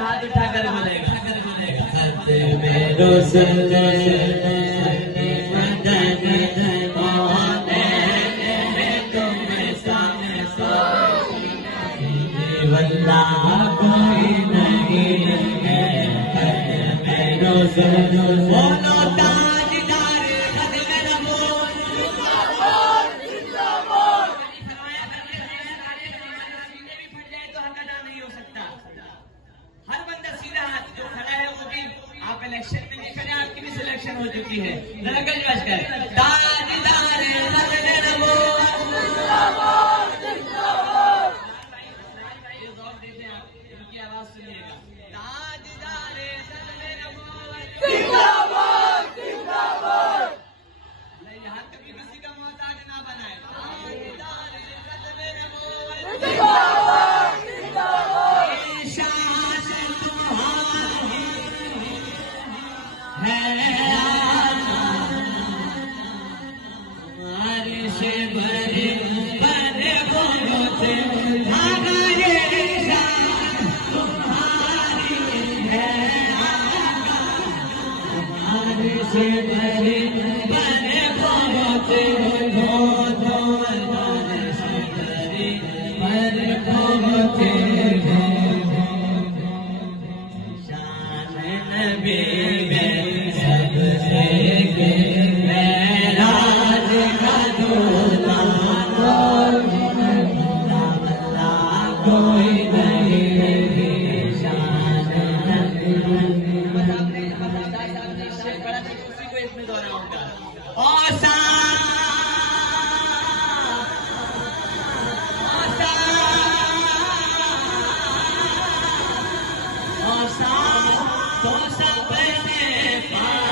हाथ उठाकर बोलेगा कोई नहीं है बोलो ताजदार खत्म नबूवत जिंदाबाद जिंदाबाद। सीने भी फट जाए तो हंगामा नहीं हो सकता। हर बंदा सीधा हाथ जो खड़ा है वो भी आप इलेक्शन में नहीं खड़े, आपकी भी सिलेक्शन हो चुकी है। जरा गल बच गए ताजदार खत्म नबूवत जिंदाबाद जिंदाबाद। इनकी आवाज सुनिएगा ताजदार जिंदाबाद जिंदाबाद। यहाँ कभी किसी का मोहताज ना बनाए। ताजदार जिंदाबाद जिंदाबाद। शान तुम्हारी है हमारे से बड़े बड़े बहुत से बड़े बड़े बहुत से बड़े बहुत शान नबी में सबसे राज का दूल्हा कोई नहीं शान नबी। इसमें दोहराऊंगा तो सबने पाए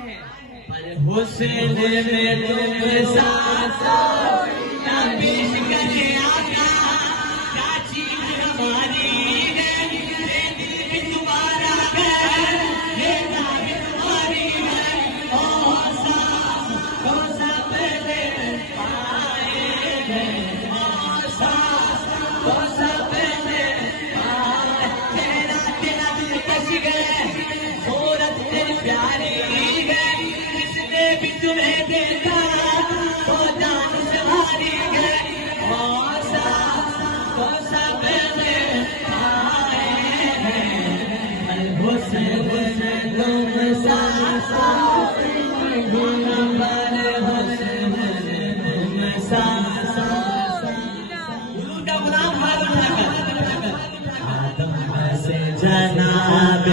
हैं पर हुस्न में तुम साथ बीच गले आका क्या चीज हमारी तुम्हें देखा तो जान सवारी है तो सब आए हैं हुस्न तुम साथ गुलाम हाथ उठाकर आदम से जनाब